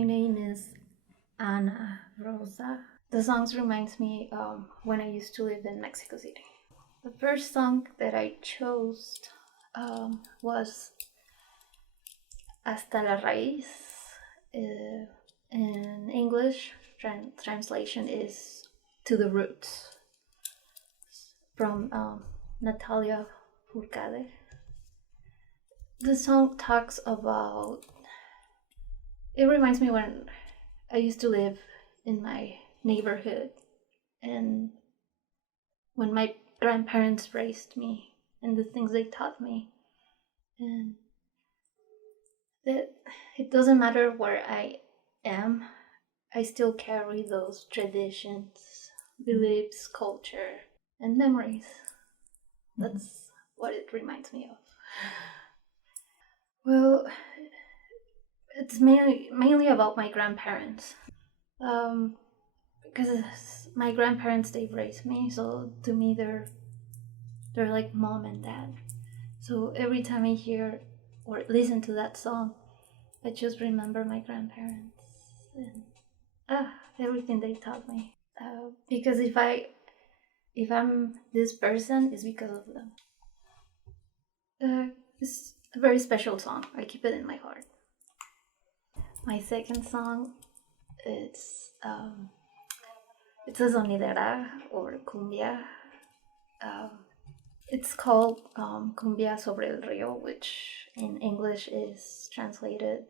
My name is Ana Rosa. The songs reminds me when I used to live in Mexico City. The first song that I chose was Hasta la Raíz. In English, translation is To the Roots, from Natalia Furcade. The song talks about, it reminds me when I used to live in my neighborhood and when my grandparents raised me and the things they taught me, and that it doesn't matter where I am, I still carry those traditions, beliefs, culture, and memories. That's what it reminds me of. Well, it's mainly about my grandparents. Because my grandparents, they raised me, so to me they're like mom and dad. So every time I hear or listen to that song, I just remember my grandparents and everything they taught me. Because if I'm this person, it's because of them. It's a very special song. I keep it in my heart. My second song, it's a sonidera or cumbia. It's called Cumbia sobre el río, which in English is translated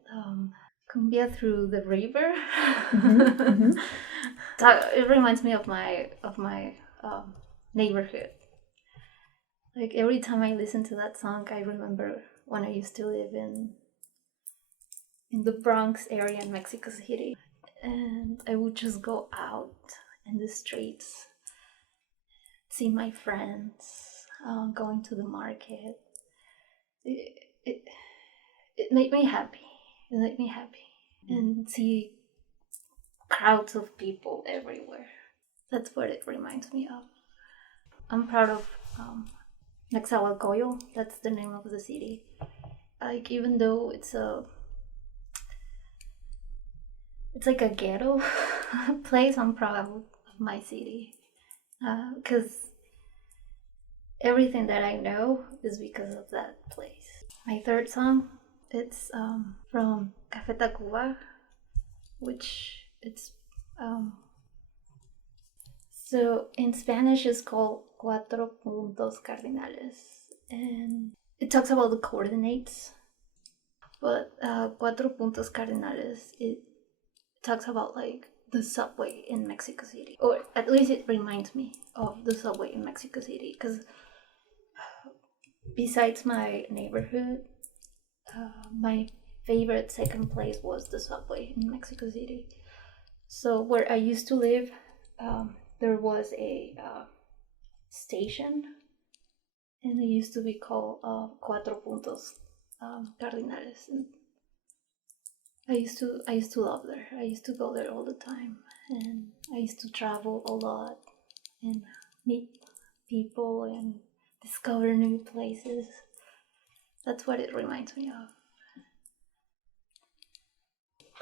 cumbia through the river. It reminds me of my neighborhood. Like every time I listen to that song, I remember when I used to live in the Bronx area in Mexico City, and I would just go out in the streets, see my friends, going to the market. It made me happy. It made me happy, and see crowds of people everywhere. That's what it reminds me of. I'm proud of Nezahualcóyotl. That's the name of the city. Like even though it's like a ghetto place, I'm proud of my city because everything that I know is because of that place. My third song, it's from Café Tacuba, which it's so in Spanish it's called Cuatro Puntos Cardinales, and it talks about the coordinates. But Cuatro Puntos Cardinales, it talks about like the subway in Mexico City, or at least it reminds me of the subway in Mexico City, because besides my neighborhood, my favorite second place was the subway in Mexico City. So where I used to live, there was a station, and it used to be called Cuatro Puntos Cardinales. And I used to love there. I used to go there all the time, and I used to travel a lot and meet people and discover new places. That's what it reminds me of.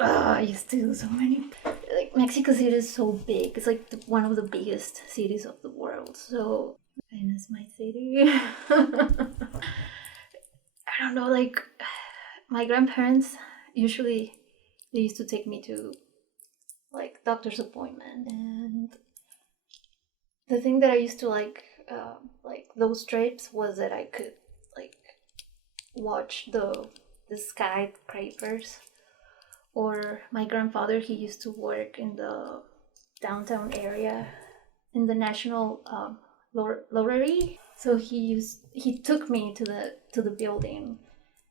I used to do so many. Like Mexico City is so big. It's like one of the biggest cities of the world. So I miss my city. I don't know. Like my grandparents usually they used to take me to like doctor's appointment, and the thing that I used to like those trips was that I could like watch the skyscrapers. Or my grandfather, he used to work in the downtown area in the National Lottery. So he took me to the building,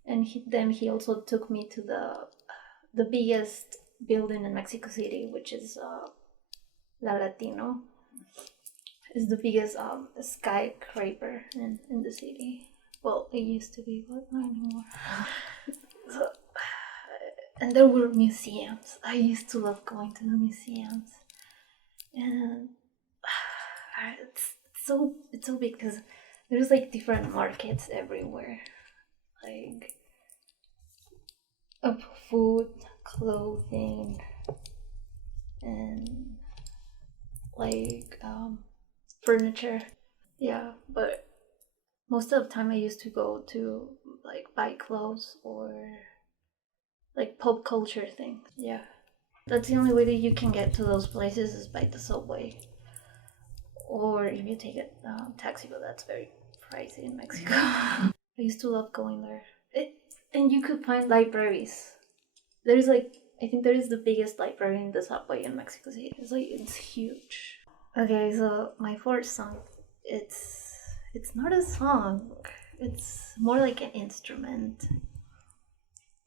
and he also took me to the biggest building in Mexico City, which is La Latino. Is the biggest skyscraper in the city. Well, it used to be, but not anymore. So, and there were museums. I used to love going to the museums, and it's so big because there's like different markets everywhere, like of food, clothing and like furniture. Yeah, but most of the time I used to go to like buy clothes or like pop culture things. Yeah, that's the only way that you can get to those places is by the subway, or if you take a taxi, but that's very pricey in Mexico. I used to love going there. And you could find libraries. There's like, I think there is the biggest library in the subway in Mexico City. It's huge. Okay, so my fourth song, it's not a song. It's more like an instrument,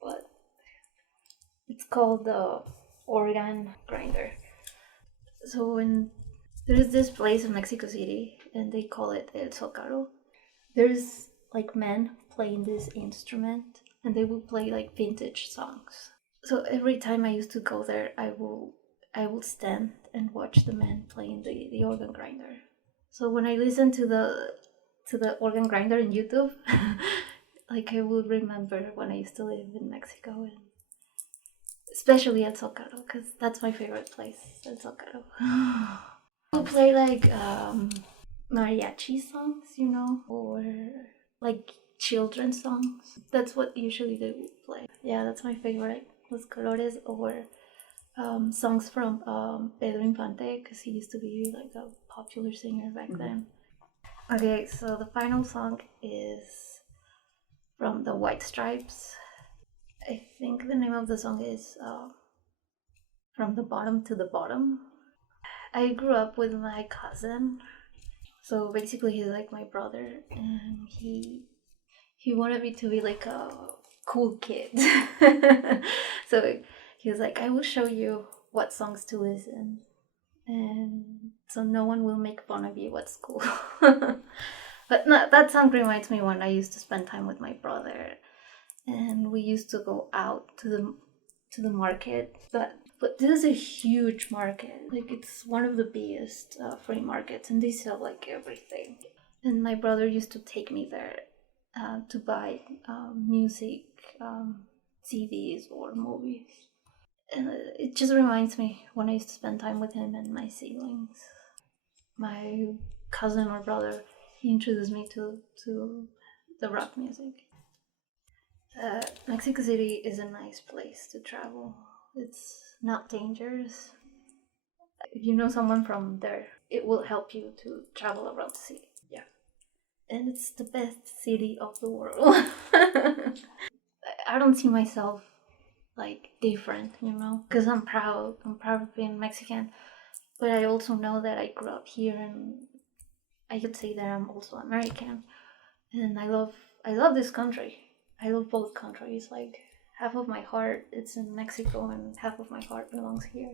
but it's called the organ grinder. So when there's this place in Mexico City, and they call it El Zócalo. There's like men playing this instrument, and they will play like vintage songs. So every time I used to go there, I will stand and watch the men playing the organ grinder. So when I listen to the organ grinder in YouTube, like I will remember when I used to live in Mexico, and especially at Zócalo, because that's my favorite place, El Zócalo. We'll play like mariachi songs, or like children's songs. That's what usually they would play. Yeah, that's my favorite. Los Colores, or songs from Pedro Infante, because he used to be like a popular singer back then. Okay, so the final song is from the White Stripes. I think the name of the song is From the Bottom to the Bottom. I grew up with my cousin, so basically he's like my brother, and he wanted me to be like a cool kid. So he was like, I will show you what songs to listen, and so no one will make fun of you at school. But no, that song reminds me when I used to spend time with my brother, and we used to go out to the market. But this is a huge market. Like, it's one of the biggest free markets, and they sell like everything. And my brother used to take me there to buy music, CDs, or movies. And it just reminds me when I used to spend time with him and my siblings. My cousin or brother, he introduced me to the rock music. Mexico City is a nice place to travel. It's not dangerous. If you know someone from there, it will help you to travel around the city. Yeah. And it's the best city of the world. I don't see myself like different, because I'm proud. I'm proud of being Mexican. But I also know that I grew up here, and I could say that I'm also American. And I love this country. I love both countries. Like, half of my heart it's in Mexico, and half of my heart belongs here.